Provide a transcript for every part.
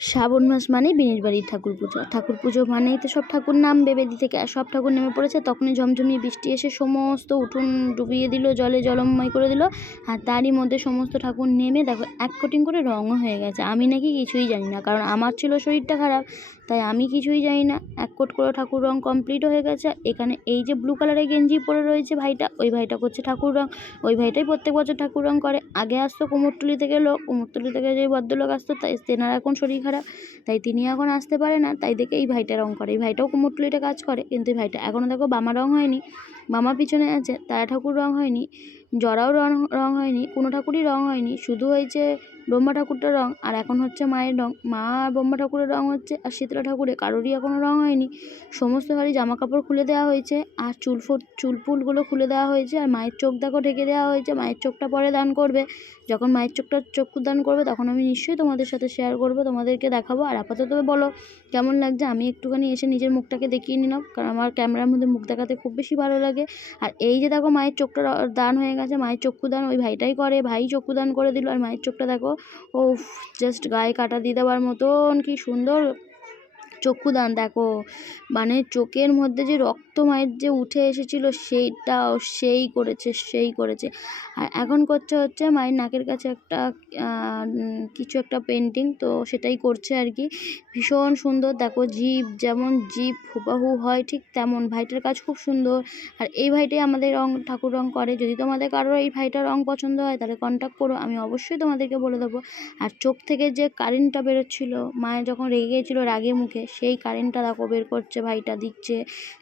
শ্রাবণ মাস মানেই বিনির বাড়ির ঠাকুর পুজো মানেই তো সব ঠাকুর নামবে বেদি থেকে, আর সব ঠাকুর নেমে পড়েছে। তখনই ঝমঝমিয়ে বৃষ্টি এসে সমস্ত উঠোন ডুবিয়ে দিল, জলে জলময় করে দিল। আর তারই মধ্যে সমস্ত ঠাকুর নেমে দেখো এক কোটিং করে রঙও হয়ে গেছে। আমি নাকি কিছুই জানি না, কারণ আমার ছিল শরীরটা খারাপ, তাই আমি কিছুই জানি না। এক কোট করে ঠাকুর রং কমপ্লিট হয়ে গেছে। এখানে এই যে ব্লু কালারের গেঞ্জি পরে রয়েছে ভাইটা, ওই ভাইটা করছে ঠাকুর রং। ওই ভাইটাই প্রত্যেক বছর ঠাকুর রং করে। আগে আসতো কুমোরটুলি থেকে লোক, কুমোরটুলি থেকে যে ভদ্রলোক আসতো, তাই তেনার এখন শরীর খারাপ, তাই তিনি এখন আসতে পারে না, তাই দেখে এই ভাইটা রং করে। এই ভাইটাও কুমোরটুলিতে কাজ করে, কিন্তু এই ভাইটা এখনও দেখো বামা রং হয়নি, বামা পিছনে আছে। তারা ঠাকুর রং হয়নি, জরাও রং হয়নি, কোনো ঠাকুরই রং হয়নি, শুধু হয়েছে ব্রহ্মা ঠাকুরটার রং। আর এখন হচ্ছে মায়ের রং, মা আর ব্রহ্মা ঠাকুরের রং হচ্ছে, আর শীতলা ঠাকুরের কারোরই এখনও রং হয়নি। সমস্ত ভারী জামা কাপড় খুলে দেওয়া হয়েছে, আর চুলফুলগুলো খুলে দেওয়া হয়েছে, আর মায়ের চোখ দেখো ঢেকে দেওয়া হয়েছে। মায়ের চোখটা পরে দান করবে, যখন মায়ের চক্ষু দান করবে তখন আমি নিশ্চয়ই তোমাদের সাথে শেয়ার করবো, তোমাদেরকে দেখাবো। আর আপাতত বলো কেমন লাগছে। আমি একটুখানি এসে নিজের মুখটাকে দেখিয়ে নিলাম, কারণ আমার ক্যামেরার মধ্যে মুখ দেখাতে খুব বেশি ভালো লাগে। আর এই যে দেখো মায়ের চোখটা দান হয়ে গেছে, মায়ের চক্ষুদান ওই ভাইটাই করে, ভাই চক্ষুদান করে দিল। আর মায়ের চোখটা দেখো, ও জাস্ট গায়ে কাটা দিয়ে দেওয়ার মতন কি সুন্দর চক্ষুদান। দেখো মানে চোখের মধ্যে যে রক্ত মায়ের যে উঠে এসেছিল সেইটাও সেই করেছে। আর এখন করছে হচ্ছে মায়ের নাকের কাছে একটা কিছু একটা পেন্টিং, তো সেটাই করছে আর কি। ভীষণ সুন্দর। দেখো জিভ যেমন জিভ হুবাহু হয় ঠিক তেমন, ভাইটার কাজ খুব সুন্দর। আর এই ভাইটাই আমাদের ঠাকুর রং করে। যদি তোমাদের কারোর এই ভাইটার রং পছন্দ হয় তাহলে কন্ট্যাক্ট করো, আমি অবশ্যই তোমাদেরকে বলে দেবো। আর চোখ থেকে যে কারেন্টটা বেরোচ্ছিল মায়ের যখন রেগে গিয়েছিলো, রাগে মুখে, সেই কারেন্টটা দেখো বের করছে, ভাইটা দিচ্ছে।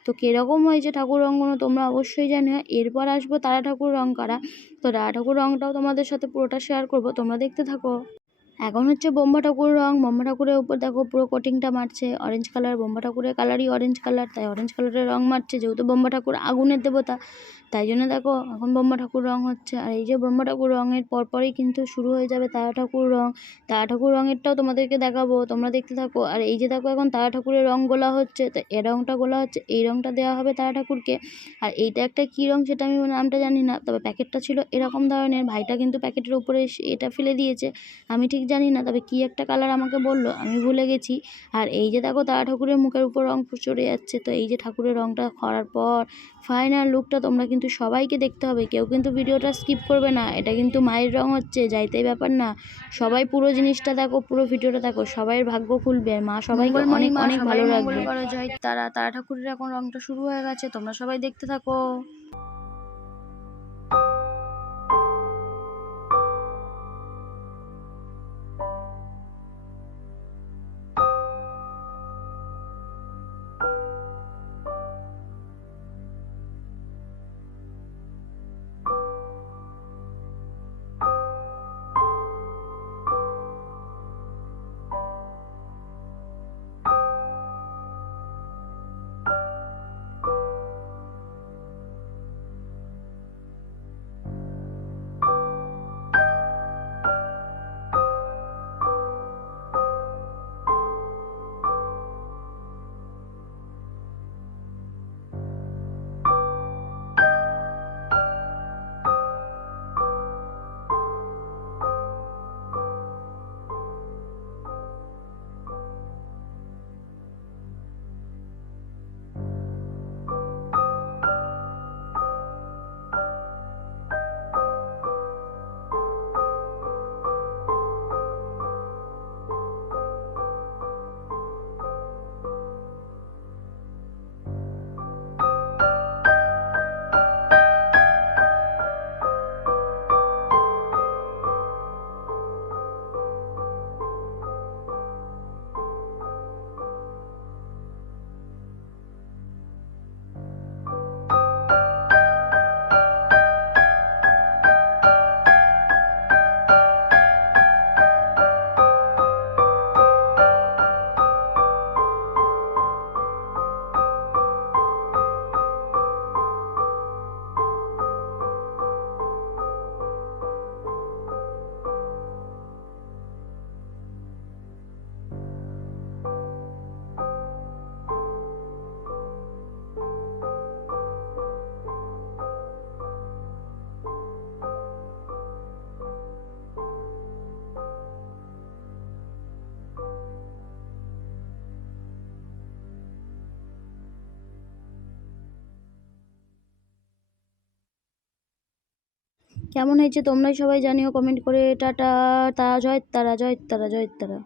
তো কীরকম হয়েছে ঠাকুর রঙগুলো তোমরা অবশ্যই জানিও। এরপর আসবো তারা ঠাকুর রং করা, তো তারা ঠাকুর রংটাও তোমাদের সাথে পুরোটা শেয়ার করবো, তোমরা দেখতে থাকো। এখন হচ্ছে ব্রহ্মা ঠাকুর রং। ব্রহ্মা ঠাকুরের উপর দেখো পুরো কোটিংটা মারছে অরেঞ্জ কালার, ব্রহ্মা ঠাকুরের কালারই অরেঞ্জ কালার, তাই অরেঞ্জ কালারের রং মারছে। যেহেতু ব্রহ্মা ঠাকুর আগুনের দেবতা, তাই জন্য দেখো এখন ব্রহ্মা ঠাকুর রং হচ্ছে। আর এই যে ব্রহ্মা ঠাকুর রঙের পরপরই কিন্তু শুরু হয়ে যাবে তারা ঠাকুর রং। তারা ঠাকুর রঙেরটাও তোমাদেরকে দেখাবো, তোমরা দেখতে থাকো। আর এই যে দেখো এখন তারা ঠাকুরের রং গোলা হচ্ছে, তো এ রংটা গোলা হচ্ছে, এই রংটা দেওয়া হবে তারা ঠাকুরকে। আর এইটা একটা কী রং সেটা আমি নামটা জানি না, তবে প্যাকেটটা ছিল এরকম ধরনের। ভাইটা কিন্তু প্যাকেটের উপরে এটা ফেলে দিয়েছে, আমি ঠিক জানি না, তবে কী একটা কালার আমাকে বললো, আমি ভুলে গেছি। আর এই যে দেখো তারা ঠাকুরের মুখের উপর রং চড়ে যাচ্ছে, তো এই যে ঠাকুরের রংটা করার পর ফাইনাল লুকটা তোমরা কিন্তু সবাইকে দেখতে হবে, কেউ কিন্তু ভিডিওটা স্কিপ করবে না। এটা কিন্তু মায়ের রং হচ্ছে, যাইতেই ব্যাপার না, সবাই পুরো জিনিসটা দেখো, পুরো ভিডিওটা দেখো, সবাইয়ের ভাগ্য খুলবে, মা সবাইকে অনেক অনেক ভালো রাখবে। জয় তারা ঠাকুরের এখন রংটা শুরু হয়ে গেছে, তোমরা সবাই দেখতে থাকো। কেমন হয়েছে তোমরাই সবাই জানিও কমেন্ট করে। টাটা। জয় তারা, জয় তারা, জয় তারা।